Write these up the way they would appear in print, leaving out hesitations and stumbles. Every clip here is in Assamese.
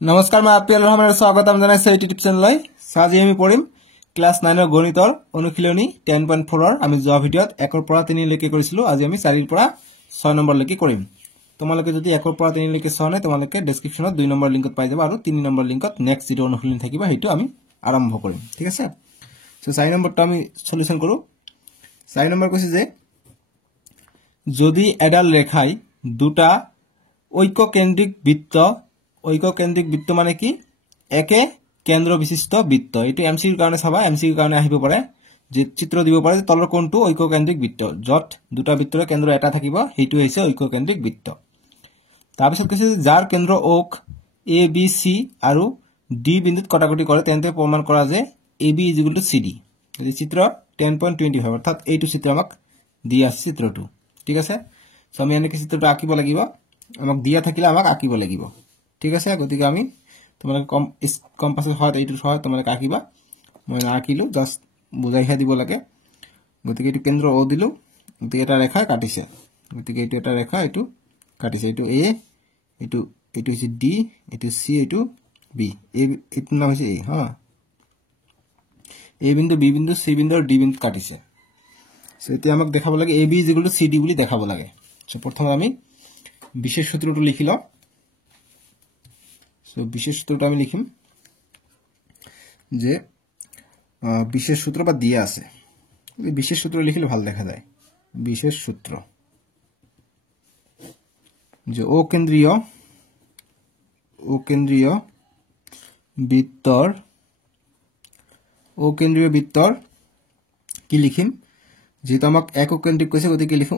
নমস্কাৰ মই আপিয়াল ৰহমানৰ স্বাগতম জনাইছো ইউটিউব চেনেললৈ আজি আমি পঢ়িম ক্লাস 9 ৰ গণিতৰ অনুশীলনী 10.4 ৰ আমি যোৱা ভিডিঅত 1 ৰ পৰা 3 লৈকে কৰিছিলো আজি আমি 4 ৰ পৰা 6 নম্বৰ লৈকে কৰিম তোমালোকে যদি 1 ৰ পৰা 3 লৈকে চোৱা নাই তোমালোকে ডেসক্ৰিপচনত 2 নম্বৰ লিংকত পাই যাবা আৰু 3 নম্বৰ লিংকত নেক্সট যিটো অনুশীলনী থাকিব হেতু আমি আৰম্ভ কৰিম ঠিক আছে সো 4 নম্বৰটো আমি সলিউশন কৰো 4 নম্বৰ কৈছে যে যদি এডাল ৰেখাই দুটা ঐক্যকেন্দ্ৰিক বৃত্ত মানে কি একে কেন্দ্ৰ বিশিষ্ট বৃত্ত এটো এমসিৰ কাৰণে চাবা এমসিৰ কাৰণে আহিব পাৰে যে চিত্ৰ দিব পাৰে যে তলৰ কোণটো ঐক্যকেন্দ্ৰিক বৃত্ত যত দুটা বৃত্তৰ কেন্দ্ৰ এটা থাকিব হেতু হৈছে ঐক্যকেন্দ্ৰিক বৃত্ত তাৰ পিছত কৈছে যাৰ কেন্দ্ৰ ওক এ বি সি আৰু ডি বিন্দুত কটাকটি কৰে তেন্তে প্ৰমাণ কৰা যে AB = CD এই চিত্ৰ 10.25 অৰ্থাৎ এইটো চিত্ৰ আমাক দিয়া আছে চিত্ৰটো ঠিক আছে সো আমি এনেকৈ চিত্ৰটো আঁকিব লাগিব আমাক দিয়া থাকিলে আমাক আঁকিব লাগিব ঠিক আছে গতিকে আমি তোমালোকে কম্পাসৰ সহায়ত এইটো সহায়ত তোমালোকে আঁকিবা মই আঁকিলো জাস্ট বুজাইহে দিব লাগে গতিকে এইটো কেন্দ্ৰ O দিলো গতিকে এটা ৰেখা কাটিছে গতিকে এইটো এটা ৰেখা এইটো কাটিছে এইটো A এইটো হৈছে D এইটো C এইটো B এইটো নাম হৈছে A হা A বিন্দু B বিন্দু C বিন্দু আৰু D বিন্দু কাটিছে সো এতিয়া আমাক দেখাব লাগে AB = CD বুলি দেখাব লাগে সো প্ৰথমে আমি বিশেষ সূত্ৰটো লিখি লও সো বিশেষ সূত্রটা আমি লিখিম যে বিশেষ সূত্র বা দিয়া আছে এই বিশেষ সূত্র লিখলে ভালো দেখা যায় বিশেষ সূত্র যে ও কেন্দ্রীয় বৃত্তর কি লিখিম যেটা আমাক একক কেন্দ্রিক কইছে গতিকে লিখো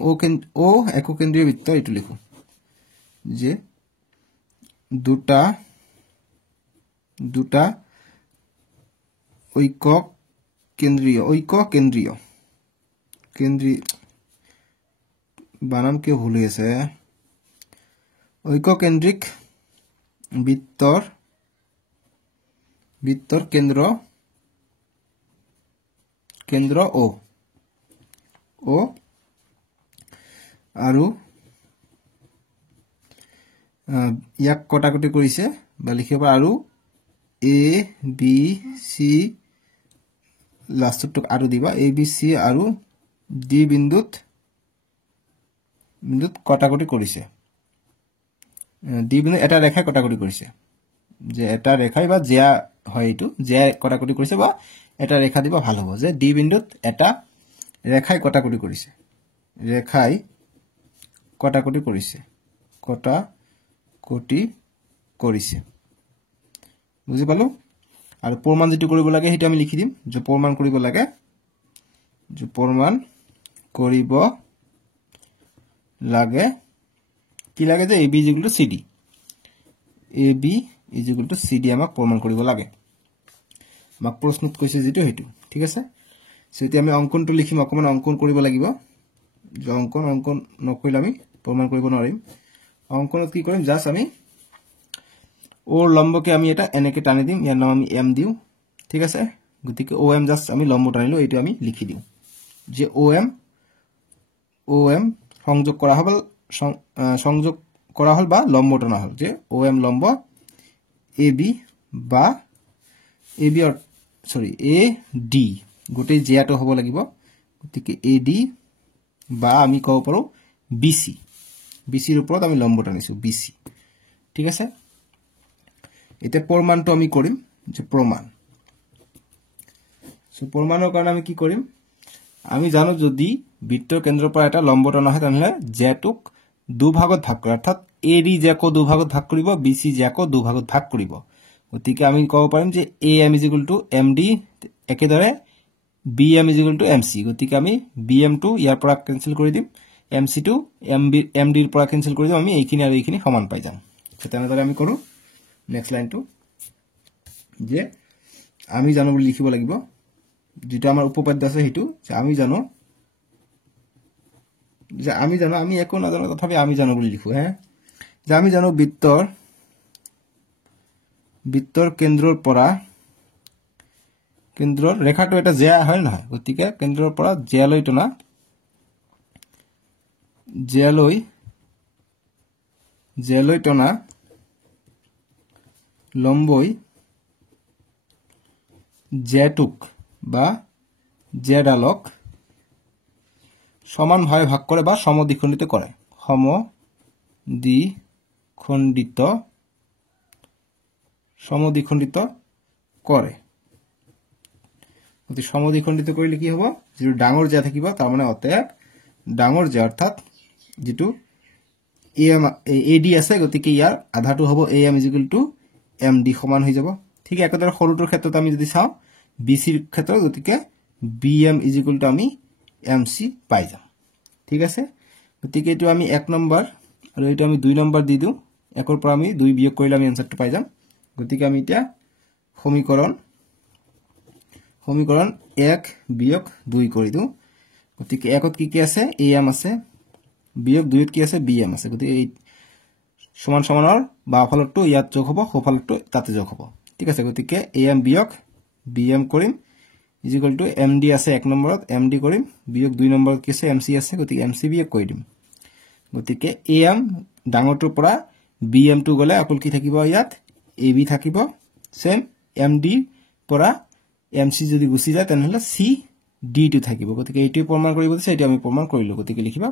ও একক কেন্দ্রীয় বৃত্ত এটু লিখো যে দুটা ঐক্য কেন্দ্রীয় বানান কে ভুল হয়েছে ঐক্য কেন্দ্রিক বৃত্তর কেন্দ্র ও আৰু ইয়াক কটাকটি কৰিছে বা লিখিব আৰু A B C লাষ্টটো আৰু দিবা A B C আৰু D বিন্দুত কটাকটি কৰিছে D বিন্দু এটা ৰেখা কটাকটি কৰিছে যে এটা ৰেখাই বা জিয়া হয় এটো জিয়া কটাকটি কৰিছে বা এটা ৰেখা দিবা ভাল হ'ব যে D বিন্দুত এটা ৰেখাই কটাকটি কৰিছে বুজি পালো আৰু প্ৰমাণ যেটো কৰিব লাগে হেতু আমি লিখি দিম যে প্ৰমাণ কৰিব লাগে কি লাগে যে AB = CD আমাক প্ৰমাণ কৰিব লাগে আমাক প্ৰশ্নত কৈছে যেটো হেতু ঠিক আছে সো এতিয়া আমি অঙ্কনটো লিখিম অকমান অঙ্কন কৰিব লাগিব যে অঙ্কন নকৰিলে আমি প্ৰমাণ কৰিব নোৱাৰিম অঙ্কনত কি কৰিম জাস্ট আমি ওর লম্বকে আমি এটা এনেকে টানি দিম ইয়ার নাম আমি m দিউ ঠিক আছে গতিকে OM জাস্ট আমি লম্ব টানিলো এইটো আমি লিখি দিউ যে OM সংযোগ করা হল বা লম্ব টানা হল যে OM লম্ব AB বা AD গোটে জিয়াটো হ'ব লাগিব গতিকে AD বা আমি কব পাৰো BC ৰ ওপৰত আমি লম্ব টানিছো BC ঠিক আছে এটা প্ৰমাণটো আমি কৰিম যে প্ৰমাণ সো প্ৰমাণৰ কাৰণে আমি কি কৰিম আমি জানো যদি বৃত্তৰ কেন্দ্ৰৰ পৰা এটা লম্ব টানা হয় তাহলে জেটোক দুভাগত ভাগ কৰে অৰ্থাৎ AD জেকো দুভাগত ভাগ কৰিব BC জেকো দুভাগত ভাগ কৰিব গতিকে আমি কব পাৰিম যে AM = MD একেদৰে BM = MC গতিকে আমি BM টো ইয়াৰ পৰা ক্যান্সেল কৰি দিম MC টো MD ৰ পৰা ক্যান্সেল কৰি দিম আমি এইখিনি আৰু এইখিনি সমান পাই যাম তেতিয়ানদৰে আমি কৰো নেক্সট লাইন টু যে আমি জানো বুলি লিখিব লাগিব যেটা আমাৰ উপপাদ্য আছে হেতু যে আমি জানো আমি একো নাজানো তথাপি আমি জানো বুলি লিখো হ্যাঁ যে আমি জানো বৃত্তৰ কেন্দ্ৰৰ ৰেখাটো এটা জিয়া হয় নহয় গতিকে কেন্দ্ৰৰ পৰা জিয়ালৈ টনা লম্বই জেটুক বা জেডালক সমানভাবে ভাগ কৰে বা সমদ্বিখণ্ডিত কৰে সমদ্বিখণ্ডিত কৰে গতি সমদ্বিখণ্ডিত কৰিলে কি হ'ব যেটো ডাঙৰ জে থাকিব তাৰ মানে অতএব ডাঙৰ জে অৰ্থাৎ যেটো am ad আছে গতিকে ইয়াৰ আধাটো হ'ব am md সমান হৈ যাব ঠিক একদৰে সৰুটোৰ ক্ষেত্ৰত আমি যদি চাও bc ৰ ক্ষেত্ৰত গতিকে bm আমি mc পাই যাম ঠিক আছে গতিকে এটো আমি 1 নম্বৰ আৰু এটো আমি 2 নম্বৰ দি দিও একৰ পৰা আমি 2 বিয়োগ কৰিলে আমি আনসাৰটো পাই যাম গতিকে আমি এতিয়া সমীকৰণ 1 বিয়োগ 2 কৰি দিও গতিকে একত কি আছে am আছে বিয়োগ 2 ত কি আছে bm আছে গতিকে এই সমান সমানৰ বাওফালটো ইয়াত যোগ হ'ব সোঁফালটো তাতে যোগ হ'ব ঠিক আছে গতিকে am বিয়োগ bm কৰিম md আছে 1 নম্বৰত md কৰিম বিয়োগ 2 নম্বৰত কি আছে mc আছে গতিকে mc বিয়োগ কৰি দিম গতিকে am ডাঙৰটোৰ পৰা bm টো গলে আকল কি থাকিব ইয়াত ab থাকিব সেম md পৰা mc যদি গুছি যায় তেনহলে c d টো থাকিব গতিকে এইটো প্ৰমাণ কৰিব দিছে এটো আমি প্ৰমাণ কৰিলো গতিকে লিখিবা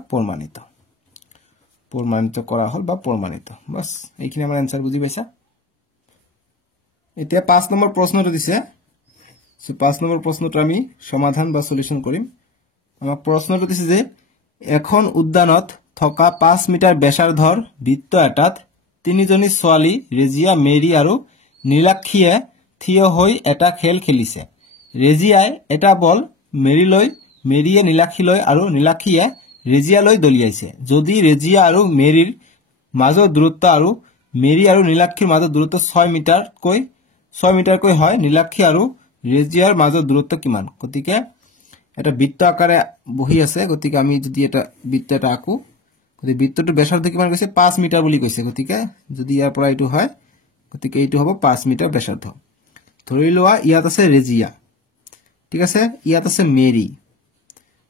প্ৰমাণিত কৰা হল বা প্ৰমাণিত বাস এইখিনি আমাৰ आंसर বুজি পাইছা এতিয়া 5 নম্বৰ প্ৰশ্নটো দিছে সো 5 নম্বৰ প্ৰশ্নটো আমি সমাধান বা সলিউশন কৰিম আমাৰ প্ৰশ্নটো দিছে যে এখন উদ্যানত থকা 5 মিটাৰ ব্যাসাৰ্ধৰ বৃত্ত এটাত তিনিজনী ছোৱালী ৰেজিয়া মেৰি আৰু নীলাক্ষীয়ে থিয় হৈ এটা খেল খেলিছে ৰেজিয়াই এটা বল মেৰিয়ে নীলাক্ষীলৈ আৰু নীলাক্ষীয়ে ৰেজিয়ালৈ দলিয়াইছে যদি ৰেজিয়া আৰু মেৰিৰ মাজৰ দূৰত্ব আৰু মেৰি আৰু নীলাক্ষীৰ মাজৰ দূৰত্ব 6 মিটাৰকৈ হয় নীলাক্ষী আৰু ৰেজিয়াৰ মাজৰ দূৰত্ব কিমান গতিকে এটা বৃত্ত আকাৰে বহি আছে গতিকে আমি যদি এটা বৃত্ত এটা আকো গতিকে বৃত্তটো ব্যাসাৰ্ধ কিমান কৈছে 5 মিটাৰ বুলি কৈছে গতিকে যদি ইয়াৰ পৰা এইটো হয় গতিকে এইটো হ'ব 5 মিটাৰ ব্যাসাৰ্ধ ধৰি লোৱা ইয়াত আছে ৰেজিয়া ঠিক আছে ইয়াত আছে মেৰি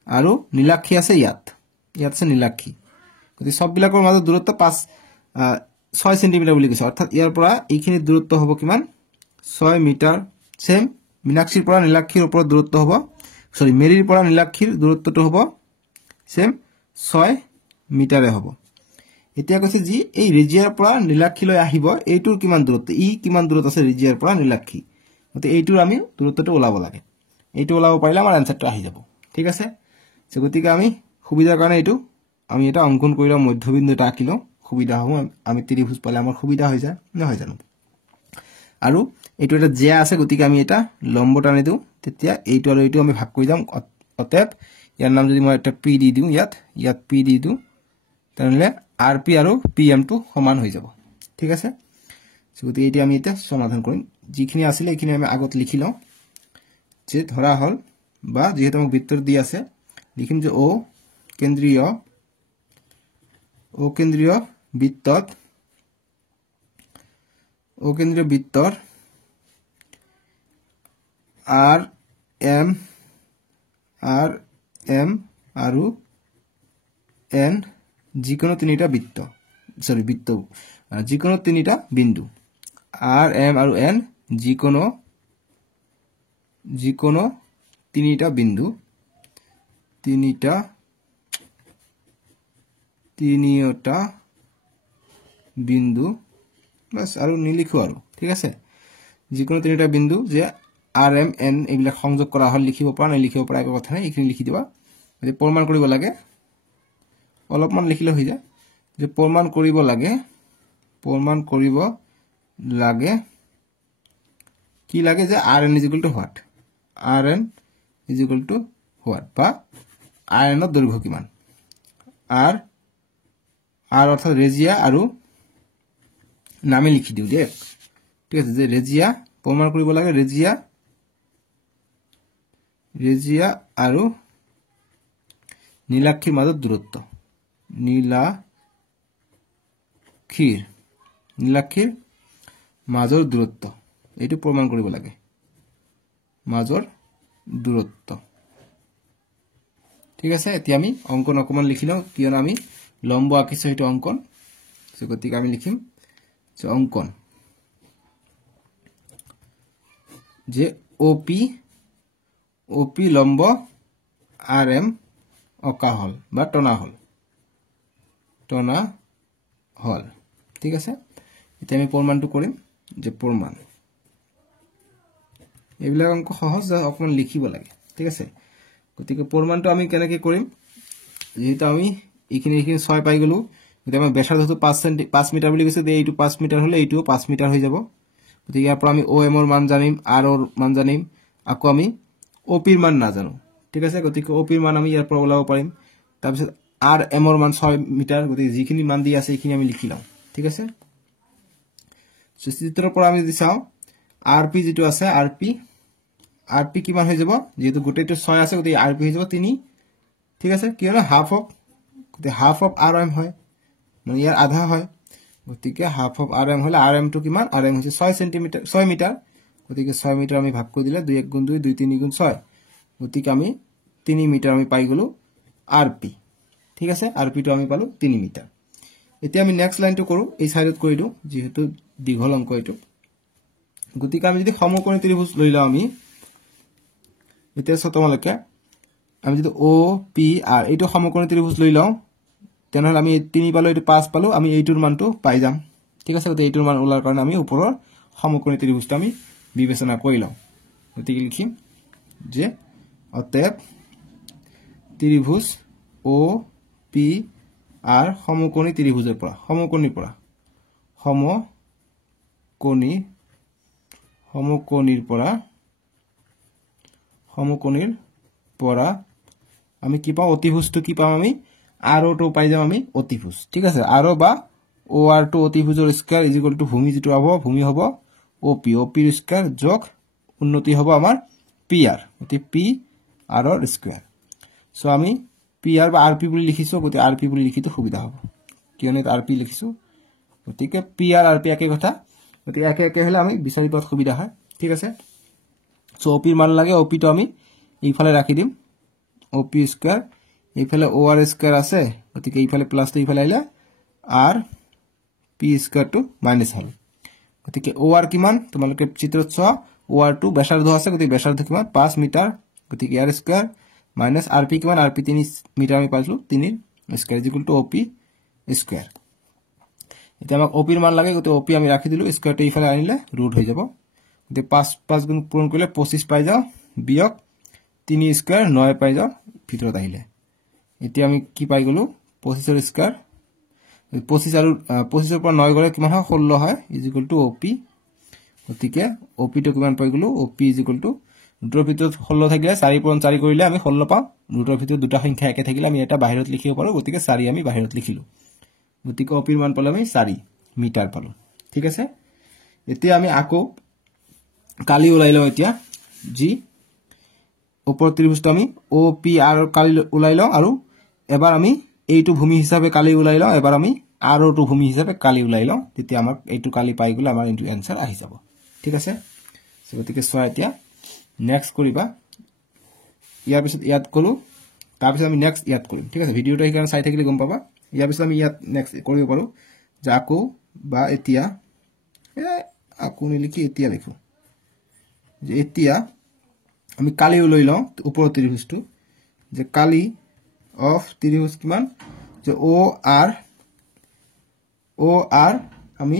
আৰু নীলাক্ষী আছে ইয়াত আছে নীলাক্ষী গতিকে সব বিলাকৰ মাজৰ দূৰত্ব 6 সেন্টিমিটাৰ বুলি কৈছে অৰ্থাৎ ইয়াৰ পৰা এইখিনি দূৰত্ব হ'ব কিমান 6 মিটাৰ সেম মীনাক্ষীৰ পৰা নীলাক্ষীৰ ওপৰত দূৰত্ব হ'ব সৰি মেৰিৰ পৰা নীলাক্ষীৰ দূৰত্বটো হ'ব সেম 6 মিটাৰে হ'ব এতিয়া কৈছে যি এই ৰেজিয়াৰ পৰা নীলাক্ষীলৈ আহিব এইটোৰ কিমান দূৰত্ব কিমান দূৰত আছে ৰেজিয়াৰ পৰা নীলাক্ষী গতিকে এইটোৰ আমি দূৰত্বটো ওলাব লাগে এইটো ওলাব পাৰিলে আমাৰ आंसरটো আহি যাব ঠিক আছে গতিকে আমি সুবিধাৰ কাৰণে এইটো আমি এটা অঙ্কন কৰিলা মধ্যবিন্দু এটা আঁকিলো সুবিধা হ'ব আমি ত্ৰিভুজ পালে আমাৰ সুবিধা হৈ যায় নহয় জানো আৰু এইটো এটা জে আছে গতিকে আমি এটা লম্ব টানি দিও তেতিয়া এইটো আৰু এইটো আমি ভাগ কৰি যাম অতএব ইয়াৰ নাম যদি মই এটা পি দি দিও ইয়াত পি দি দিও তেনলে আৰপি আৰু পিএম টো সমান হৈ যাব ঠিক আছে গতিকে এইটো আমি এটা সমাধান কৰিম যিখিনি আছিল এইখিনি আমি আগত লিখি লওঁ যে ধৰা হল বা যেহেতু আমাক বৃত্তৰ দি আছে লিখিম যে ও কেন্দ্ৰীয় বৃত্তৰ আৰ এম আৰু এন যিকোনো তিনিটা যিকোনো তিনিটা বিন্দু আৰ এম আৰু এন যিকোনো তিনিটা বিন্দু তিনিটা বিন্দু বাস আৰু নিলিখো আৰু ঠিক আছে যিকোনো তিনিটা বিন্দু যে আৰ এম এন এইবিলাক সংযোগ কৰা হল লিখিব পৰা নাই লিখিব পৰা একো কথা নাই এইখিনি লিখি দিবা যে প্ৰমাণ কৰিব লাগে অলপমান লিখিলে হৈ যায় যে প্ৰমাণ কৰিব লাগে কি লাগে যে আৰ এন হোৱাট বা আৰ এনৰ দৈৰ্ঘ্য কিমান আৰ অৰ্থাৎ ৰেজিয়া আৰু নামে লিখি দিও যে ঠিক আছে যে ৰেজিয়া প্ৰমাণ কৰিব লাগে ৰেজিয়া আৰু নীলাক্ষীৰ মাজৰ দূৰত্ব নীলাক্ষীৰ মাজৰ দূৰত্ব এইটো প্ৰমাণ কৰিব লাগে মাজৰ দূৰত্ব ঠিক আছে এতিয়া আমি অঙ্কন অকমান লিখি লওঁ কিয়নো আমি লম্ব আঁকিছো এইটো অঙ্কন গতিকে আমি লিখিম যে অঙ্কন যে OP লম্ব RM অকা হল বা টনা হল ঠিক আছে এতিয়া আমি পৰিমাণটো কৰিম যে পৰিমাণ এইবিলাক অংক সহজ অকমান লিখিব লাগে ঠিক আছে গতিকে পৰিমাণটো আমি কেনেকৈ কৰিম যেহেতু আমি এইখিনি 6 পাই গলো গতিকে আমি ব্যাসাৰ্ধটো 5 মিটাৰ বুলি কৈছে এইটো 5 মিটাৰ হলে এইটো 5 মিটাৰ হৈ যাব গতিকে ইয়াৰ পৰা আমি OM ৰ মান জানিম R ৰ মান জানিম আকৌ আমি OP ৰ মান নাজানো ঠিক আছে গতিকে OP ৰ মান আমি ইয়াৰ পৰা ওলাব পাৰিম তাৰ পিছত RM ৰ মান 6 মিটাৰ গতিকে যিখিনি মান দি আছে এইখিনি আমি লিখি লম ঠিক আছে চিত্ৰৰ পৰা আমি যদি চাও RP যেটো আছে RP কিমান হৈ যাব যেহেতু গোটেইটো 6 আছে গতিকে RP হৈ যাব 3 ঠিক আছে কি হলো হাফ অফ RM হয় মানে ইয়াৰ আধা হয় গতিকে হাফ অফ RM হলে RM টো কিমান RM হৈছে 6 মিটাৰ গতিকে 6 মিটাৰ আমি ভাগ কৰি দিলে 2 1 গুণ 2 2 3 গুণ 6 গতিকে আমি 3 মিটাৰ আমি পাই গলো RP ঠিক আছে RP টো আমি পালো 3 মিটাৰ এতিয়া আমি নেক্সট লাইনটো কৰো এই সাইডত কৰি দিও যেহেতু দীঘল অংক এটো গতিকে আমি যদি সমকোণী ত্ৰিভুজ লৈ লও আমি এতিয়া তোমালোকে আমি যদি OPR এইটো সমকোণী ত্ৰিভুজ লৈ লও তেনেহলে আমি 3 পালো এইটো 5 পালো আমি এইটোৰ মানটো পাই যাম ঠিক আছে গতিকে এইটোৰ মান ওলাৰ কাৰণে আমি ওপৰৰ সমকোণী ত্ৰিভুজটো আমি বিবেচনা কৰি লও গতিকে লিখিম যে অতএব ত্ৰিভুজ OPR সমকোণী ত্ৰিভুজৰ পৰা সমকোণীৰ পৰা আমি কি পাও অতিভুজটো কি পাম আমি RO2 পাই যাম আমি অতিভুজ ঠিক আছে RO বা OR2 অতিভুজৰ স্কয়াৰ = ভূমি যেটো হ'ব ভূমি হ'ব OP ৰ স্কয়াৰ যোগ উন্নতি হ'ব আমাৰ PR গতি P R ৰ স্কয়ার সো আমি PR বা RP বুলি লিখিছো গতি RP বুলি লিখিতো সুবিধা হ'ব কিয়নো RP লিখিছো গতিকে PR RP একে কথা গতি একে হলে আমি বিচাৰি পোৱাত সুবিধা হয় ঠিক আছে সো OP ৰ মান লাগে OP টো আমি এইফালে ৰাখি দিম OP স্কয়ার এইফালে OR স্কয়ার আছে গতিকে এইফালে প্লাস টো এইফালে আইলে R P স্কয়ার টো মাইনাস হল গতিকে OR কিমান তোমালোকে চিত্ৰত চোৱা OR2 ব্যাসাৰ্ধ আছে গতিকে ব্যাসাৰ্ধ কিমান 5 মিটাৰ গতিকে R স্কয়াৰ মাইনাস RP কিমান RP 3 মিটাৰ আমি পাইছো 3 স্কয়াৰ = OP স্কয়াৰ এতিয়া আমাক OP ৰ মান লাগে গতিকে OP আমি ৰাখি দিলো স্কয়াৰটো এইফালে আনিলে ৰুট হৈ যাব গতিকে 5 গুণ পূৰণ কৰিলে 25 পাই যাও বিয়োগ 3 স্কয়াৰ 9 পাই যাও ভিতৰত আহিলে এতিয়া আমি কি পাই গলো 25 ৰ স্কয়াৰ 25 আৰু 25 ৰ পৰা 9 গলে কিমান হয় 16 হয় = OP গতিকে OP টো কিমান পাই গলো OP = ৰুটৰ ভিতৰত 16 থাকিলে 4 পূৰণ 4 কৰিলে আমি 16 পাম ৰুটৰ ভিতৰত দুটা সংখ্যা একে থাকিলে আমি এটা বাহিৰত লিখিব পাৰো গতিকে 4 আমি বাহিৰত লিখিলো গতিকে OP ৰ মান পালে আমি 4 মিটাৰ পালো ঠিক আছে এতিয়া আমি আকৌ কালি ওলাই লও এতিয়া জি ওপৰ ত্ৰিভুজটো আমি OPR কালি ওলাই লও আৰু এবাৰ আমি এইটো ভূমি হিচাপে কালি ওলাই লও এবাৰ আমি RO2 ভূমি হিচাপে কালি ওলাই লও তেতিয়া আমাক এইটো কালি পাই গলে আমাৰ আনসাৰ আহি যাব ঠিক আছে গতিকে সোৱা এতিয়া নেক্সট কৰিবা ইয়াৰ পিছত ইয়াত কলো তাৰ পিছত আমি নেক্সট ইয়াত কৰিম ঠিক আছে ভিডিওটো এইখানে চাই থাকিলে গম পাবা ইয়াৰ পিছত আমি ইয়াত নেক্সট কৰিব পাৰো যে আকৌ বা এতিয়া আকৌ নিলিখি এতিয়া লিখো যে এতিয়া আমি কালি লৈ লও ওপৰৰ ত্ৰিভুজটো যে কালি অফ ত্ৰিভুজ কিমান যে OR আমি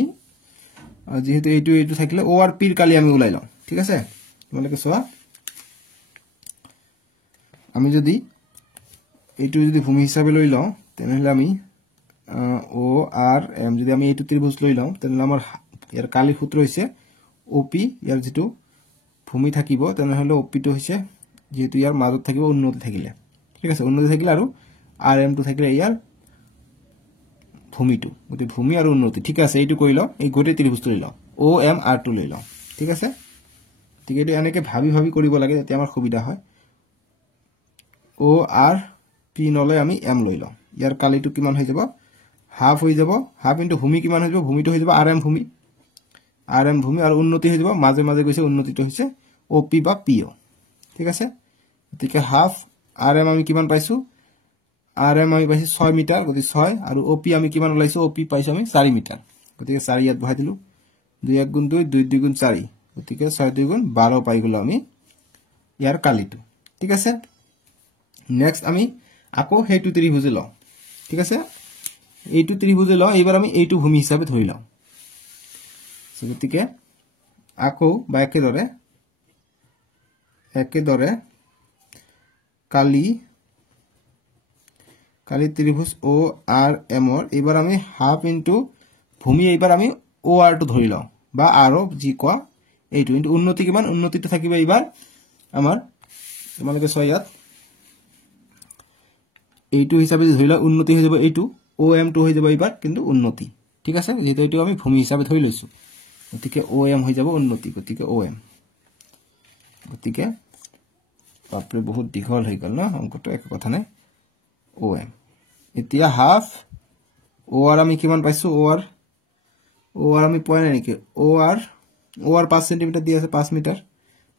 যেহেতু এইটো থাকিলে ORP ৰ কালি আমি ওলাই লও ঠিক আছে তোমালোকে সোৱা আমি যদি এইটো যদি ভূমি হিচাপে লৈ লও তেনেহলে আমি ORM যদি আমি এইটো ত্ৰিভুজ লৈ লও তেনেহলে আমাৰ ইয়াৰ কালি সূত্ৰ হৈছে OP ইয়াৰ যেটো ভূমি থাকিব তেনেহলে OP টো হৈছে যেহেতু ইয়াৰ মাজত থাকিব উন্নতি থাকিলে ঠিক আছে উন্নতি থাকিলে আৰু RM টো থাকিলে ইয়াৰ ভূমিটো গতি ভূমি আৰু উন্নতি ঠিক আছে এইটো কই লও এই গোটে ত্ৰিভুজটো লৈ লও OMR2 লৈ লও ঠিক আছে ঠিক এটো এনেকে ভাবি কৰিব লাগে যাতে আমাৰ সুবিধা হয় ORP নলৈ আমি M লৈ লও ইয়াৰ কালিটো কিমান হৈ যাব হাফ হৈ যাব হাফ ইনটু ভূমি কিমান হৈ যাব ভূমিটো হৈ যাব RM ভূমি আৰু উন্নতি হৈ যাব মাজে মাজে গৈছে উন্নতিটো হৈছে OP বা PO ঠিক আছে গতিকে হাফ RM আমি কিমান পাইছো RM আমি পাইছো 6 মিটাৰ গতিকে 6 আৰু OP আমি কিমান ওলাইছো OP পাইছো আমি 4 মিটাৰ গতিকে 4 ইয়াত বহাই দিলো 2 1 গুণ 2 2 2 গুণ 4 গতিকে 6 2 গুণ 12 পাই গলো আমি ইয়াৰ কালিটো ঠিক আছে নেক্সট আমি আকৌ হেতু ত্ৰিভুজ লওঁ ঠিক আছে এইটো ত্ৰিভুজ লওঁ এইবাৰ আমি এইটো ভূমি হিচাপে ধৰি লওঁ গতিকে আকৌ বা একেদৰে কালি ত্ৰিভুজ ও আৰ এম ৰ এইবাৰ আমি হাফ ইনটু ভূমি এইবাৰ আমি ও আৰ টো ধৰি লওঁ বা আৰ জি কোৱা এইটো ইনটু উন্নতি কিমান উন্নতিটো থাকিব এইবাৰ আমাৰ তোমালোকে চাই ইয়াত এইটো হিচাপে ধৰি লওঁ উন্নতি হৈ যাব এইটো ও এম টো হৈ যাব এইবাৰ কিন্তু উন্নতি ঠিক আছে যেটো এইটো আমি ভূমি হিচাপে ধৰি লৈছো গতিকে ও এম হৈ যাব উন্নতি গতিকে ও এম গতিকে বাপৰে বহুত দীঘল হৈ গল না অংকটো এক কথা নাই ও এম এতিয়া হাফ ও আর আমি কিমান পাইছো ও আর আমি পোৱা নাই নেকি ও আর 5 সেন্টিমিটার দিয়া আছে 5 মিটার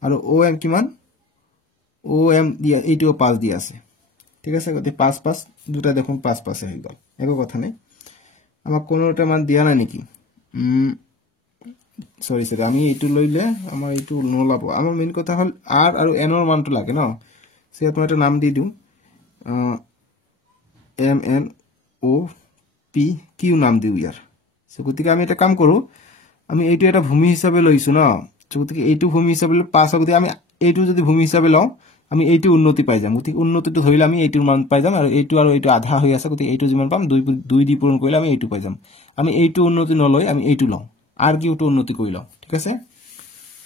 আর ও এম কিমান ও এম দিয়া এইটো 5 দিয়া আছে ঠিক আছে গতি 5 5 দুটা দেখুন 5 5 হৈ গল একো কথা নাই আমাক কোনোটা মান দিয়া নাই নেকি সরি স্যার আমি এইটো লইলে আমাৰ এইটো নলাব আমাৰ মেইন কথা হল আৰ আৰু এন ৰ মানটো লাগে ন সে আপুনি এটা নাম দি দিও M N O P Q নাম দিও ইয়াৰ সো গতিকে আমি এটা কাম কৰো আমি এইটো এটা ভূমি হিচাপে লৈছো ন সো গতিকে এইটো ভূমি হিচাপে পাছ গতি আমি এইটো যদি ভূমি হিচাপে লওঁ আমি এইটো উন্নতি পাই যাম গতি উন্নতিটো ধৰিলে আমি এইটোৰ মান পাই যাম আৰু এইটো আধা হৈ আছে গতি এইটো যিমান পাম 2 দি পূৰণ কৰিলে আমি এইটো পাই যাম আমি এইটো উন্নতি নলৈ আমি এইটো লওঁ আর কিউটো উন্নতি কৰি লওঁ ঠিক আছে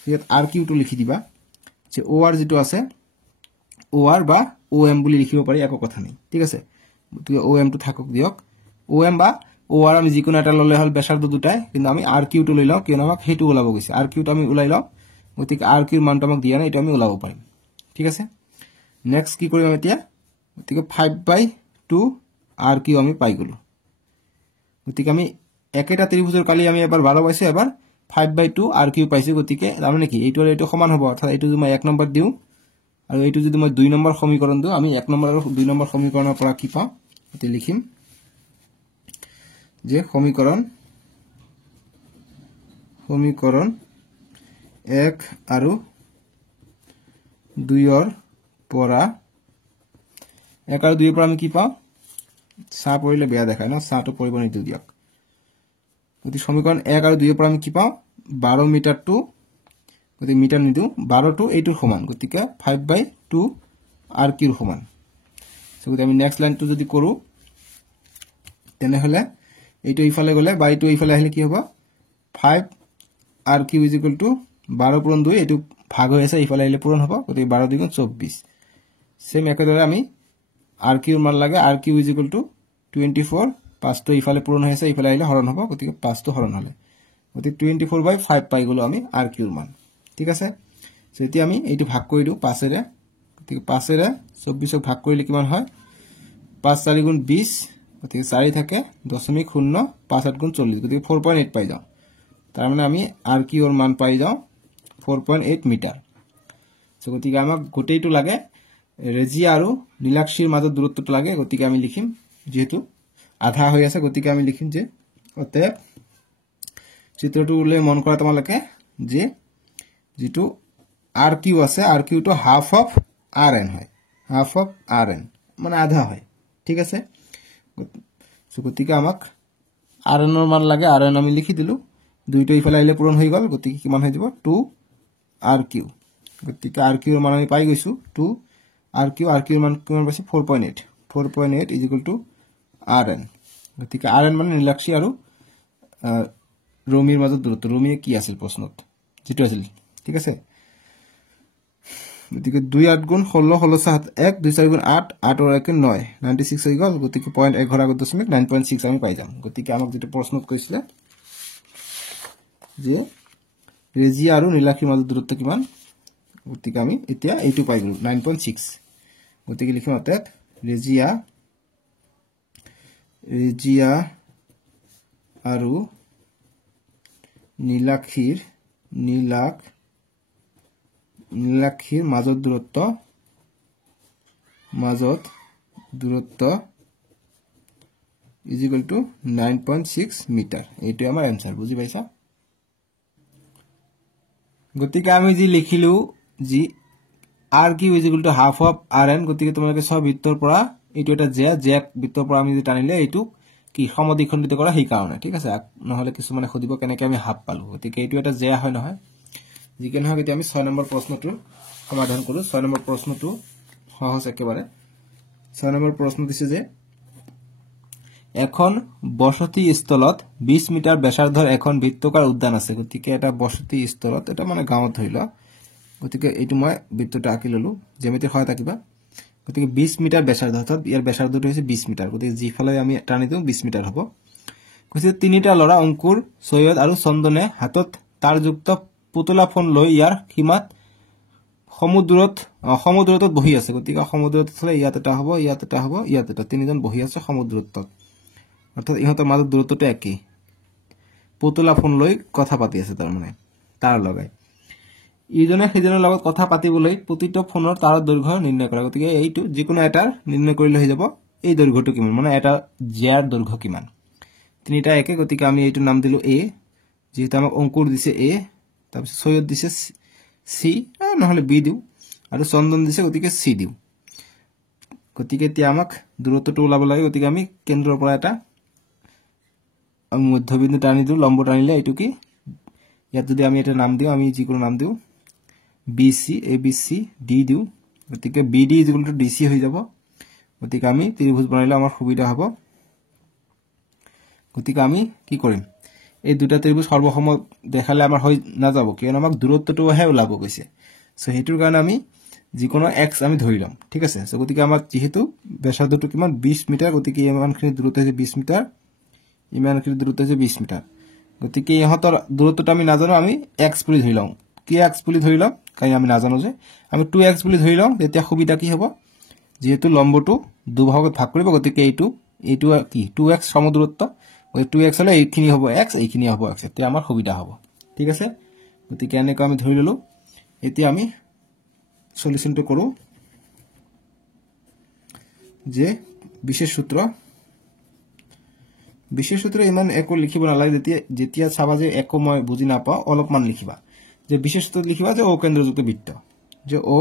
ইয়াত আর কিউটো লিখি দিবা যে ও আর যেটো আছে ও আর বা ও এম বুলি লিখিব পাৰি একো কথা নাই ঠিক আছে গতি ও এম টো থাকক দিয়ক ও এম বা ও আর আমি যিকোনো এটা ললে হল বেসাৰ্ধ দুটাই কিন্তু আমি আর কিউটো লৈ লওঁ কিয়নো আমাক হেতু ওলাব গৈছে আর কিউটো আমি উলাই লওঁ গতিকে আর কিউৰ মানটো আমাক দিয়া নাই এটা আমি ওলাব পাৰিম ঠিক আছে নেক্সট কি কৰিম এতিয়া গতিকে 5/2 আৰ কিউ আমি পাই গলো গতিকে আমি একেটা ত্ৰিভুজৰ কালি আমি এবাৰ 12 পাইছো এবাৰ 5/2 আৰ কিউ পাইছো গতিকে জানো কি এইটো আৰু এইটো সমান হ'ব অৰ্থাৎ এইটো যদি মই 1 নম্বৰ দিও আৰু এইটো যদি মই 2 নম্বৰ সমীকৰণ দিও আমি 1 নম্বৰ আৰু 2 নম্বৰ সমীকৰণৰ পৰা কি পাম এতে লিখিম যে সমীকৰণ 1 আৰু 2 ৰ পৰা 1 আৰু 2 ৰ পৰা আমি কি পাম সা পৰিলে বেয়া দেখায় না সাটো পৰিব নিদিও দিয়ক গতি সমীকৰণ 1 আৰু 2 ৰ পৰা আমি কি পাম 12 মিটাৰ টু গতি মিটাৰ নিদিও 12 টু এইটোৰ সমান গতিকে 5/2 আৰ কিউৰ সমান সো গতি আমি নেক্সট লাইনটো যদি কৰো তেনে হলে এইটো ইফালে গলে বা এইটো ইফালে আহিলে কি হ'ব 5 আর কিউ = 12 পূৰণ 2 এইটো ভাগ হৈ আছে ইফালে আহিলে পূৰণ হ'ব গতি 12 2 গুণ 24 সেম একেদৰে আমি আৰ কিউৰ মান লাগে আৰ কিউ = 24 5 টো ইফালে পূৰণ হৈ আছে ইফালে আহিলে হৰণ হ'ব গতিকে 5 টো হৰণ হলে গতি 24/5 পাই গলো আমি আৰ কিউৰ মান ঠিক আছে সো এতিয়া আমি এইটো ভাগ কৰি দিও 5 এৰে গতিকে 5 এৰে 24 ক ভাগ কৰিলে কিমান হয় 5 4 গুণ 20 গতিকে 4 থাকে 0.5 5 8 গুণ 40 গতিকে 4.8 পাই যাও তাৰ মানে আমি আৰ কিউৰ মান পাই যাও 4.8 মিটাৰ সো গতিকে আমাক গোটেইটো লাগে ৰেজিয়া আৰু নীলাক্ষীৰ মাজৰ দূৰত্বটো লাগে গতিকে আমি লিখিম যেহেতু আধা হৈ আছে গতিকে আমি লিখিম যে অতএব চিত্ৰটো উলে মন কৰা তোমালোকে যে যেটো আর কিউ আছে আর কিউটো হাফ অফ আর এন হয় হাফ অফ আর এন মানে আধা হয় ঠিক আছে সো গতিকে আমাক আর এন ৰ মান লাগে আৰ এন আমি লিখি দিলু দুইটো ইফালে আহিলে পূৰণ হৈ গল গতিকে কিমান হৈ যাব 2 আৰ কিউ গতিকে আৰ কিউৰ মান আমি পাই গৈছো 2 আৰ কিউৰ মান কিমান পাইছে 4.8 = আৰ এন গতিকে আৰ এন মানে নীলাক্ষী আৰু ৰমিৰ মাজত দূৰত্ব ৰমিয়ে কি আছিল প্ৰশ্নত যেটো আছিল ঠিক আছে গতিকে 2 8 গুণ 16 16 7 1 2 4 গুণ 8 8 और 1 9 96 হৈ গল গতিকে 0.11 আগত 9.6 আমি পাই যাম গতিকে আমাক যেটো প্ৰশ্নত কৈছিলে যে ৰেজিয়া আৰু নীলাক্ষীৰ মাজৰ দূৰত্ব কিমান গতিকে আমি এতিয়া এইটো পাই গলো 9.6 গতিকে লিখিম অতএব ৰেজিয়া আৰু নীলাক্ষীৰ মাজত দূৰত্ব = 9.6 মিটাৰ এইটো আমাৰ এনসার বুজি পাইছা গতিকে আমি যি লিখিলো যি r Q is equal to half of rn গতিকে তোমালোকে সব বৃত্তৰ পৰা এইটো এটা জে বৃত্তৰ পৰা আমি যদি টানিলে এইটো কি সমদ্বিখণ্ডিত কৰা সেই কাৰণে ঠিক আছে নহলে কিছুমানে খুদিব কেনেকৈ আমি হাফ পালো গতিকে এইটো এটা জে হয় নহয় যিকে নহয় এতিয়া আমি 6 নম্বৰ প্ৰশ্নটো সমাধান কৰো 6 নম্বৰ প্ৰশ্নটো সহজ একেবাৰে 6 নম্বৰ প্ৰশ্ন দিছে যে এখন বসতি স্থলত 20 মিটাৰ ব্যাসাৰ্ধৰ এখন বৃত্তাকাৰ উদ্যান আছে গতিকে এটা বসতি স্থলত এটা মানে গাঁৱত ধৰিল গতিকে এইটো মই বৃত্তটা আঁকি ললো জ্যামিতিৰ সহায়ত আঁকিবা গতিকে 20 মিটাৰ ব্যাসাৰ্ধ অৰ্থাৎ ইয়াৰ ব্যাসাৰ্ধটো হৈছে 20 মিটাৰ গতিকে যিফালে আমি টানি দিও 20 মিটাৰ হ'ব কৈছে তিনিটা লৰা অংকুৰ সৈয়দ আৰু চন্দনে হাতত তাৰযুক্ত পুতলা ফোন লৈ ইয়াৰ সীমাত সমুদ্ৰত বহি আছে গতিকে সমুদ্ৰত হলে ইয়াত এটা হ'ব ইয়াত এটা হ'ব ইয়াত এটা তিনিজন বহি আছে সমুদ্ৰত অৰ্থাৎ ইহঁতৰ মাজত দূৰত্বটো একেই পুতলা ফোন লৈ কথা পাতি আছে তাৰ মানে তাৰ লগাই ইজনে সিজনৰ লগত কথা পাতিবলৈ প্ৰতিটো ফোনৰ তাৰৰ দৈৰ্ঘ্য নিৰ্ণয় কৰা গতিকে এইটো যিকোনো এটাৰ নিৰ্ণয় কৰিলে হৈ যাব এই দৈৰ্ঘ্যটো কিমান মানে এটা জেয়াৰ দৈৰ্ঘ্য কিমান তিনিটা একে গতিকে আমি এইটো নাম দিলো এ যেটা আমাক অংকুৰ দিছে এ তাৰপিছত সৈয়দ দিছে সি নহলে বি দিও আৰু চন্দন দিছে গতিকে সি দিও গতিকে এতিয়া আমাক দূৰত্বটো ওলাব লাগে গতিকে আমি কেন্দ্ৰৰ পৰা এটা মধ্যবিন্দু টানি দিও লম্ব টানিলে এইটো কি ইয়াত যদি আমি এটা নাম দিও আমি যিকোনো নাম দিও বিসি এবিসি ডি দিও গতিকে bidi is equal two DC হৈ যাব গতিকে আমি ত্ৰিভুজ বনাইলে আমাৰ সুবিধা হ'ব গতিকে আমি কি কৰিম এই দুটা ত্ৰিভুজ সৰ্বসম দেখালে আমাৰ হৈ না যাব কিয়নো আমাক দূৰত্বটোহে ওলাব কৈছে সো হেতুৰ কাৰণে আমি যিকোনো x আমি ধৰি লম ঠিক আছে সো গতিকে আমাৰ যেহেতু ব্যাসাৰ্ধটো কিমান 20 মিটাৰ গতিকে ইমানখিনি দূৰত্ব হৈছে 20 মিটাৰ ইমানখিনি দূৰত্ব হৈছে 20 মিটাৰ গতিকে ইহঁতৰ দূৰত্বটো আমি নাজানো আমি x বুলি ধৰি লম কি x বুলি ধৰি লম কাৰণ আমি নাজানো যে আমি 2x বুলি ধৰি লম তেতিয়া সুবিধা কি হ'ব যেহেতু লম্বটো দুভাগত ভাগ কৰিব গতিকে এইটো কি 2x সমদূৰত্ব ওই 2x হলে এইখিনি হ'ব x এইখিনি হ'ব x তেতিয়া আমাৰ সুবিধা হ'ব ঠিক আছে গতিকে এনেকৈ আমি ধৰি ললো এতিয়া আমি সলিউশনটো কৰো যে বিশেষ সূত্র ইমান একো লিখিব নালাগে যেতিয়া চাবা যে একো মই বুজি নাপাও অলপমান লিখিবা যে বিশেষ সূত্র লিখিবা যে ও কেন্দ্ৰযুক্ত বৃত্ত যে ও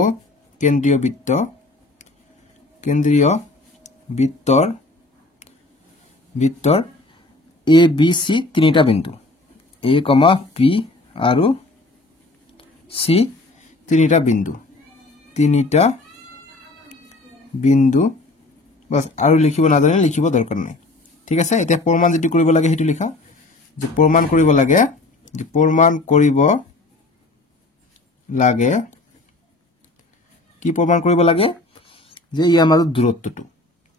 কেন্দ্ৰীয় বৃত্তৰ এ বি সি তিনিটা বিন্দু এ কমা পি আৰু সি তিনিটা বিন্দু বাস আৰু লিখিব নাজানিলে লিখিব দৰকাৰ নাই ঠিক আছে এতিয়া প্ৰমাণ যেটো কৰিব লাগে হেতু লিখা যে প্ৰমাণ কৰিব লাগে কি প্ৰমাণ কৰিব লাগে যে ই আমাৰ দূৰত্বটো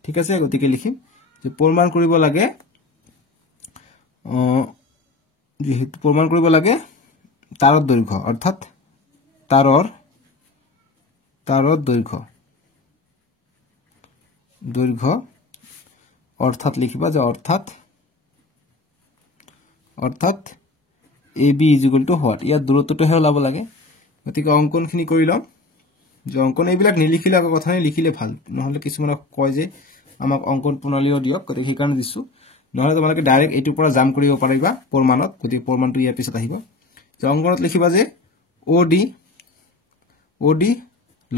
ঠিক আছে গতিকে লিখিম যে প্ৰমাণ কৰিব লাগে যেহেতু প্ৰমাণ কৰিব লাগে তাৰৰ দৈৰ্ঘ্য অৰ্থাৎ তাৰৰ দৈৰ্ঘ্য অৰ্থাৎ লিখিবা যে অৰ্থাৎ AB is equal to what ইয়াৰ দূৰত্বটো হে ওলাব লাগে গতিকে অঙ্কনখিনি কৰি লম যে অঙ্কন এইবিলাক নিলিখিলে আকৌ কথা নাই লিখিলে ভাল নহলে কিছুমান কয় যে আমাক অঙ্কন প্ৰণালীও দিয়ক গতিকে সেই কাৰণে দিছো নহলে তোমালোকে ডাইৰেক্ট এইটোৰ পৰা জাম কৰিব পাৰিবা প্ৰমাণত গতিকে প্ৰমাণটো ইয়াৰ পিছত আহিব যে অঙ্কনত লিখিবা যে OD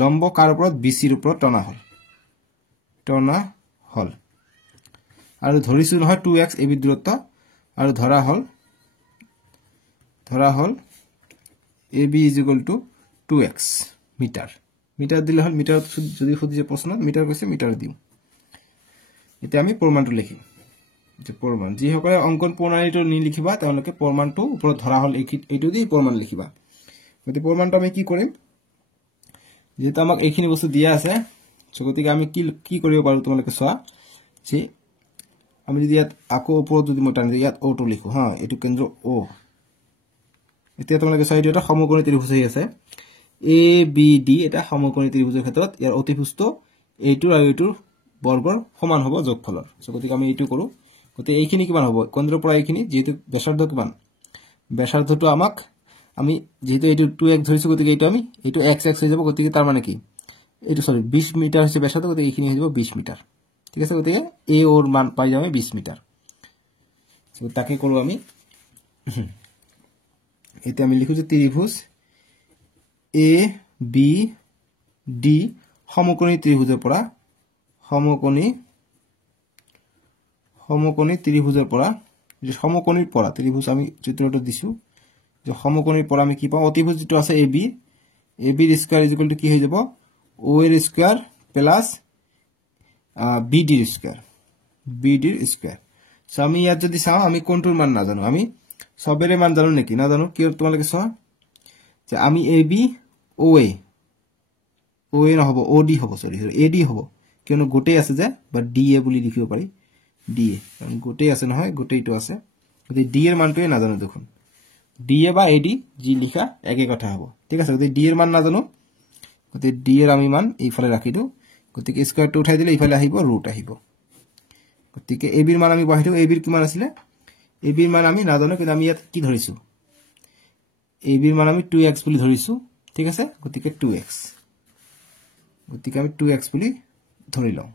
লম্ব কাৰ ওপৰত BC ৰ ওপৰত টনা হল আৰু ধৰিছো নহয় 2x এবি দূৰত্ব আৰু ধৰা হল AB is equal to 2x metre দিলে হল মিটাৰ যদি খুদিছে প্ৰশ্ন মিটাৰ কৈছে মিটাৰ দিও এতিয়া আমি প্ৰমাণটো লিখিম যে প্ৰমাণ যি সকলে অঙ্কন প্ৰণালীটো নি লিখিবা তেওঁলোকে প্ৰমাণটো ওপৰত ধৰা হল এইটো দি প্ৰমাণ লিখিবা গতিকে প্ৰমাণটো আমি কি কৰিম যেটা আমাক এইখিনি বস্তু দিয়া আছে গতিকে আমি কি কৰিব পাৰো তোমালোকে চোৱা যে আমি যদি ইয়াত আকৌ ওপৰত যদি মই টানি ইয়াত O টো লিখো হা এটো কেন্দ্ৰ O এতিয়া তোমালোকে চাই এটা সমকোণী ত্ৰিভুজ আছে ABD এটা সমকোণী ত্ৰিভুজৰ ক্ষেত্ৰত ইয়াৰ অতিভুজটো এইটোৰ আৰু এইটোৰ বৰ্গৰ সমান হ'ব যোগফলৰ গতিকে আমি এইটো কৰো গতিকে এইখিনি কিমান হ'ব কেন্দ্ৰৰ পৰা এইখিনি যেহেতু ব্যাসাৰ্ধ কিমান ব্যাসাৰ্ধটো আমাক আমি যেহেতু এইটো 2x ধৰিছো গতিকে এইটো x হৈ যাব গতিকে তাৰ মানে কি এইটো সৰি 20 মিটাৰ হৈছে ব্যাসাৰ্ধ গতিকে এইখিনি হৈ যাব 20 মিটাৰ ঠিক আছে গতিকে a ওৰ মান পাই যাবে 20 মিটাৰ তাকে কৰো আমি এতিয়া আমি লিখো যে ত্ৰিভুজ এ বি ডি সমকোণী ত্ৰিভুজৰ পৰা সমকোণী ত্ৰিভুজৰ পৰা যে সমকোণীৰ পৰা ত্ৰিভুজ আমি চিত্ৰটো দিছো যে সমকোণীৰ পৰা আমি কি পাওঁ অতিভুজ যেটো আছে এ বি ৰ স্কয়াৰ ইকুয়াল টু কি হৈ যাব ও এৰ স্কয়াৰ প্লাস বি ডি ৰ স্কয়াৰ সো আমি ইয়াত যদি চাও আমি কোনটোৰ মান না জানো আমি সবেৰে মান জানো নেকি না জানো কি তোমালোকে চাও যে আমি এ বি ও এ নহব ও ডি হ'ব সরি এ ডি হ'ব কিয়নো গোটেই আছে যে বা ডি এ বুলি লিখিব পাৰি ডি এ কাৰণ গোটেই আছে নহয় গোটেইটো আছে গতি ডি এর মানটোই না জানো দেখুন ডি এ বা এ ডি জি লিখা একে কথা হ'ব ঠিক আছে গতি ডি এর মান না জানো গতি ডি এর আমি মান এইফালে ৰাখি দিও গতিকে স্কয়াৰটো উঠাই দিলে এইফালে আহিব ৰুট আহিব গতিকে এ বিৰ মান আমি বহাই দিও এ বিৰ কিমান আছিল এ বিৰ মান আমি না জানো কিন্তু আমি ইয়াত কি ধৰিছো এ বিৰ মান আমি 2x বুলি ধৰিছো ঠিক আছে গতিকে 2x গতিকে আমি 2x বুলি ধৰি লওঁ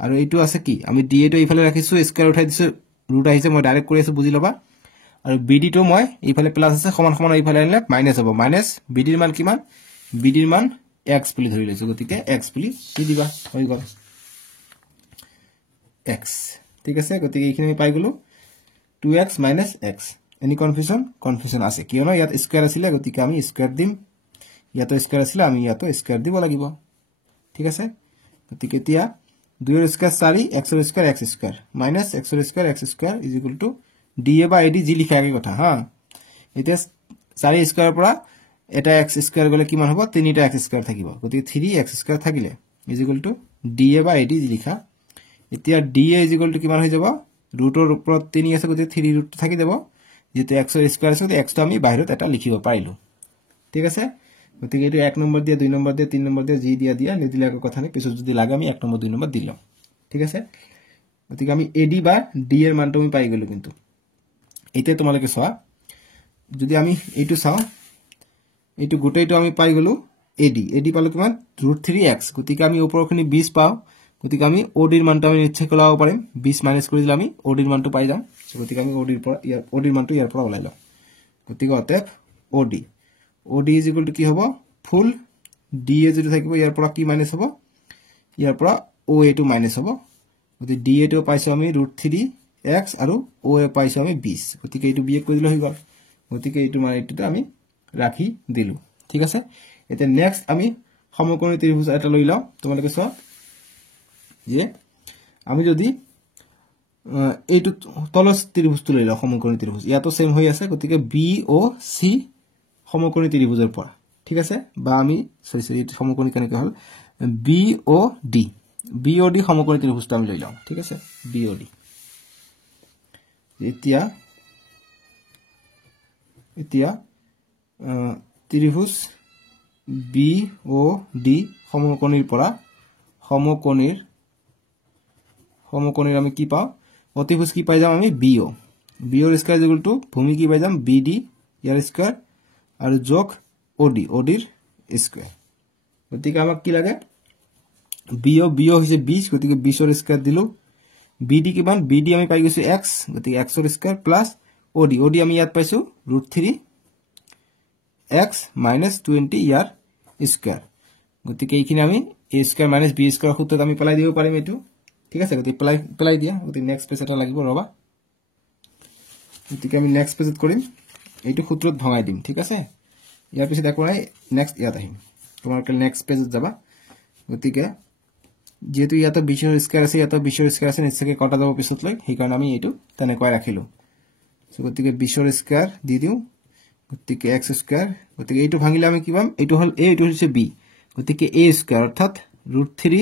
আৰু এইটো আছে কি আমি ডি এ টো এইফালে ৰাখিছো স্কয়াৰ উঠাই দিছো ৰুট আহিছে মই ডাইৰেক্ট কৰি আছো বুজি লবা আৰু বি ডি টো মই এইফালে প্লাস আছে সমান সমান এইফালে আনিলে মাইনাস হ'ব মাইনাস বি ডিৰ মান কিমান বি ডিৰ মান x বুলি ধৰি লৈছো গতিকে x বুলি দি দিবা হৈ গল x ঠিক আছে গতিকে এইখিনি আমি পাই গলো 2x - x এনি কনফিউজন আছে কিয়নো ইয়াত স্কয়ার আছিল গতিকে আমি স্কয়ার দিম ইয়াতো স্কয়ার আছিল আমি ইয়াতো স্কয়ার দিব লাগিব ঠিক আছে গতিকে এতিয়া 2 এর স্কয়ার 4 x এর square x square minus x এর square x square is equal two D A বা এডি জি লিখা একে কথা হা এতিয়া 4 স্কয়ার পৰা এটা x স্কয়ার গলে কিমান হ'ব 3টা x স্কয়ার থাকিব গতিকে 3x স্কয়ার থাকিলে is equal two D A বা এডি জি লিখা এতিয়া D A is equal two কিমান হৈ যাব ৰুটৰ ওপৰত 3 আছে গতিকে 3 ৰুট থাকি যাব যেতে x এৰ স্কয়াৰ আছে x টো আমি বাহিৰত এটা লিখিব পাৰিলো ঠিক আছে গতিকে এটো 1 নম্বৰ দিয়া 2 নম্বৰ দিয়া 3 নম্বৰ দিয়া জি দিয়া নিদিলে একো কথা নাই পিছত যদি লাগে আমি 1 নম্বৰ 2 নম্বৰ দিলাম ঠিক আছে গতিকে আমি এডি বা ডি এৰ মানটো আমি পাই গলো কিন্তু এতিয়া তোমালোকে চোৱা যদি আমি এইটো চাও এইটো গোটেইটো আমি পাই গলো এডি পালো কিমান √3x গতিকে আমি ওপৰখিনি 20 পাও গতিকে আমি ওডিৰ মানটো আমি নিশ্চয় কলাব পাৰিম 20 মাইনাস কৰি দিলে আমি ওডিৰ মানটো পাই যাম গতিকে আমি ওডিৰ মানটো ইয়াৰ পৰা ওলাই লওঁ গতিকে অতএব ওডি ইজ ইকুয়াল টু কি হ'ব ফুল ডি এ যদি থাকিব ইয়াৰ পৰা কি মাইনাস হ'ব ইয়াৰ পৰা ও এ টো মাইনাস হ'ব গতিকে ডি এ টো পাইছো আমি √3x আৰু ও এ পাইছো আমি 20 গতিকে এইটো বিয়োগ কৰি দিলে হৈ গল গতিকে এইটো মানে এইটো আমি ৰাখি দিলু ঠিক আছে এতিয়া নেক্সট আমি সমকোণী ত্ৰিভুজ এটা লৈ লওঁ তোমালোকে চোৱা যে আমি যদি এইটো তলৰ ত্ৰিভুজটো লৈ লওঁ সমকোণী ত্ৰিভুজ ইয়াতো সেম হৈ আছে গতিকে বি ও সি সমকোণী ত্ৰিভুজৰ পৰা ঠিক আছে বা আমি সৰি এইটো সমকোণী কেনেকৈ হল বি ও ডি সমকোণী ত্ৰিভুজটো আমি লৈ লওঁ ঠিক আছে বি ও ডি এতিয়া ত্ৰিভুজ বি ও ডি সমকোণীৰ পৰা সমকোণীৰ আমি কি পাও অতিভুজ কি পাই যাম আমি বি ৰ স্কয়াৰ ইকুয়াল টু ভূমি কি পাই যাম বি ডি ইয়াৰ স্কয়াৰ আৰু যোগ ওডিৰ স্কয়াৰ গতিকে আমাক কি লাগে বি হৈছে 20 গতিকে 20 ৰ স্কয়ার দিলু বিডি কিমান বিডি আমি পাই গৈছো x গতিকে x ৰ স্কয়াৰ প্লাস ওডি আমি ইয়াত পাইছো √3x - 20 ইয়াৰ স্কয়াৰ গতিকে এইখিনি আমি a স্কয়াৰ - b স্কয়াৰ সূত্ৰত আমি পেলাই দিব পাৰিম এটো ঠিক আছে গতিকে পেলাই দিয়া গতিকে নেক্সট পেজ এটা লাগিব ৰবা গতিকে আমি নেক্সট পেজত কৰিম এইটো সূত্ৰত ভঙাই দিম ঠিক আছে ইয়াৰ পিছত একো নাই নেক্সট ইয়াত আহিম তোমালোকে নেক্সট পেজত যাবা গতিকে যেহেতু ইয়াত 20 ৰ স্কয়াৰ আছে ইয়াত 20 ৰ স্কয়াৰ আছে নিশ্চয়কৈ কটা যাব পিছত লৈ সেই কাৰণে আমি এইটো তেনেকৈ ৰাখিলো সো গতিকে 20 ৰ স্কয়ার দি দিও গতিকে x স্কয়ার গতিকে এইটো ভাঙিলে আমি কি পাম এইটো হল a এইটো হৈছে b গতিকে a স্কয়ার অৰ্থাৎ √3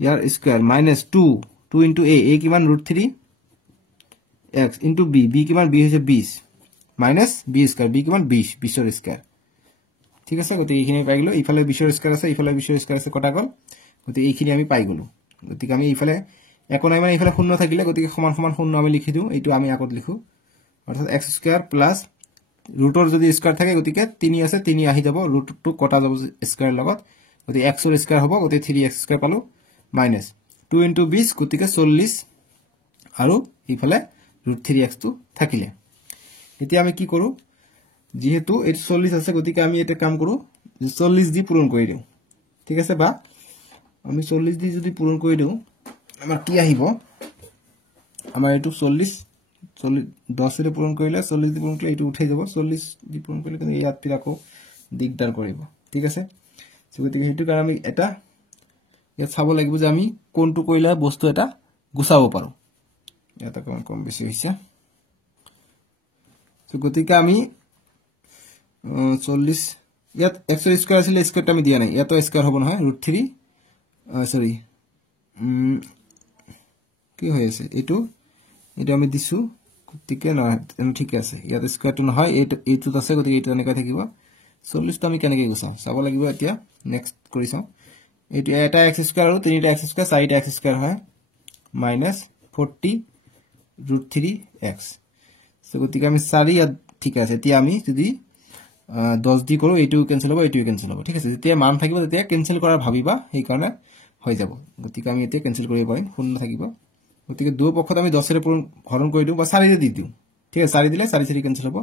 ইয়াৰ স্কয়ার -2 ইনটু a কিমান √3x ইনটু b কিমান b হৈছে 20 মাইনাস b স্কয়ার b কিমান 20 ৰ স্কয়াৰ ঠিক আছে গতিকে এইখিনি পাই গলো ইফালে 20 ৰ স্কয়াৰ আছে ইফালে 20 ৰ স্কয়ার আছে কটা গল গতিকে এইখিনি আমি পাই গলো গতিকে আমি ইফালে একো নাই মানে ইফালে শূন্য থাকিলে গতিকে সমান সমান শূন্য আমি লিখি দিও এইটো আমি আগত লিখো অৰ্থাৎ x স্কয়াৰ প্লাস ৰুটৰ যদি স্কয়াৰ থাকে গতিকে 3 আছে 3 আহি যাব ৰুটটো কটা যাব স্কয়াৰ লগত গতিকে x ৰ স্কয়াৰ হ'ব গতিকে 3x স্কয়াৰ পালো মাইনাস 2 ইনটু 20 গতিকে 40 আৰু ইফালে √3x টো থাকিলে এতিয়া আমি কি কৰো যেহেতু এটা 40 আছে গতিকে আমি এটা কাম কৰো 40 দি পূৰণ কৰি দিও ঠিক আছে বা আমি 40 দি যদি পূৰণ কৰি দিও আমাৰ কি আহিব আমাৰ এটো 40 10 ৰে পূৰণ কৰিলে 40 দি পূৰণ কৰিলে এটো উঠাই যাব 40 দি পূৰণ কৰিলে কিন্তু ইয়াত ফিৰ আকৌ দিগদাৰ কৰিব ঠিক আছে সো গতিকে হেতু কাৰণ আমি এটা ইয়াত চাব লাগিব যে আমি কোনটো কইলা বস্তু এটা গুছাব পাৰো এটা কম বেছি হৈছে সো গতিকে আমি 40 ইয়াত x স্কয়ার আছিল স্কয়ারটা আমি দিয়া নাই ইয়াতো স্কয়ার হ'ব নহয় √3 সরি কি হইছে এটো আমি দিছো গতিকে না ঠিক আছে ইয়াত স্কয়ারটো নহয় এটো আছে গতিকে এটো এনেকা থাকিব 40 টো আমি কেনেকৈ গুছাম চাব লাগিব এতিয়া নেক্সট কৰি চাও এটো এটা x স্কয়াৰ আৰু তিনিটা x স্কয়াৰ চাৰিটা x স্কয়ার হয় -40 √3x সো গতিকে আমি 4 ইয়াত ঠিক আছে এতিয়া আমি যদি 10 দি কৰো এটো ক্যান্সেল হ'ব ঠিক আছে যেতিয়া মান থাকিব তেতিয়া ক্যান্সেল কৰাৰ ভাবিবা এই কাৰণে হৈ যাব গতিকে আমি এতিয়া ক্যান্সেল কৰিব পাৰিম শূন্য থাকিব গতিকে দুই পক্ষত আমি 10 ৰে হৰণ কৰি দিও বা 4 ৰে দি দিও ঠিক আছে 4 দিলে 4 4 ক্যান্সেল হ'ব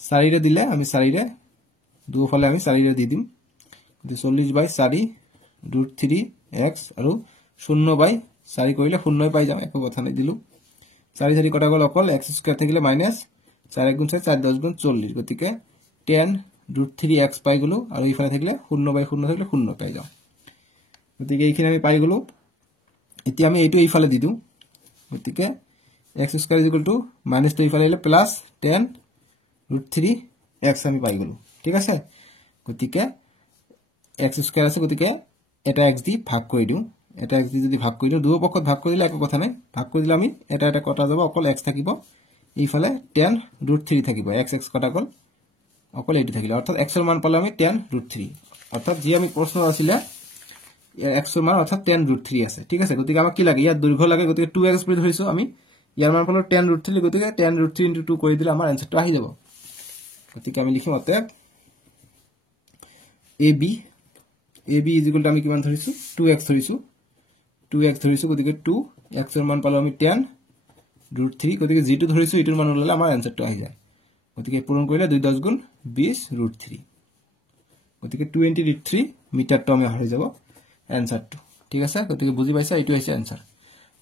4 ৰে দিলে আমি 4 ৰে দুই ফালে আমি 4 ৰে দি দিম 40/4 √3x আৰু 0/4 কৰিলে 0 পাই যাম একো কথা নাই দিলু 4 4 কটা গল অকল x স্কয়ার থাকিলে -4 গুণ 4 4 10 গুণ 40 গতিকে 10 √3x পাই গলো আৰু ইফালে থাকিলে 0/0 থাকিলে 0 পাই যাম গতিকে এইখিনি আমি পাই গলো এতিয়া আমি এইটো ইফালে দি দিও গতিকে x স্কয়ার মাইনাস তো ইফালে হলে প্লাস 10 √3x আমি পাই গলো ঠিক আছে গতিকে x স্কয়ার আছে গতিকে এটা x দি ভাগ কৰি দিও এটা x দি যদি ভাগ কৰি দিও দুই পক্ষত ভাগ কৰিলে একো কথা নাই ভাগ কৰি দিলে আমি এটা এটা কটা যাব অকল x থাকিব ইফালে 10 √3 থাকিব x কটা গল অকল এইটো থাকিলে অর্থাৎ x এর মান পালে আমি 10 √3 অর্থাৎ যে আমি প্রশ্ন আছিল x এর মান অর্থাৎ 10 √3 আছে ঠিক আছে গতিকে আমাক কি লাগে ইয়াত দৈর্ঘ্য লাগে গতিকে 2x বুলি ধৰিছো আমি ইয়াৰ মান পালো 10 √3 গতিকে 10 √3 * 2 কৰি দিলে আমাৰ আনসাৰটো আহি যাব গতিকে আমি লিখিম অতএব ab আমি কিমান ধৰিছো 2x ধৰিছো গতিকে 2x এৰ মান পালো আমি 10 √3 গতিকে যেটো ধৰিছো এটোৰ মান ওলালে আমাৰ আনসাৰটো আহি যায় গতিকে পূৰণ কৰিলে 2 10 গুণ 20 √3 গতিকে 23 মিটাৰটো আমি হৈ যাব আনসারটো ঠিক আছে গতিকে বুজি পাইছা এটো হৈছে আনসার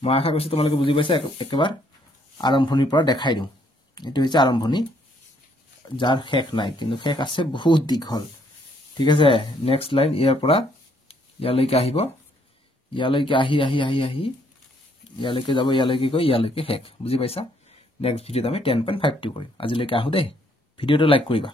মই আশা কৰিছো তোমালোকে বুজি পাইছা একেবাৰে আৰম্ভণিৰ পৰা দেখাই দিও এটো হৈছে আৰম্ভণি যাৰ শেষ নাই কিন্তু শেষ আছে বহুত দীঘল ঠিক আছে নেক্সট লাইন ইয়াৰ পৰা ইয়ালৈকে আহিব ইয়ালৈকে আহি ইয়ালৈকে যাব ইয়ালৈকে গৈ ইয়ালৈকে শেষ বুজি পাইছা নেক্সট ভিডিওত আমি 10.52 কৰিম আজিলৈকে আহো দে ভিডিওটো লাইক কৰিবা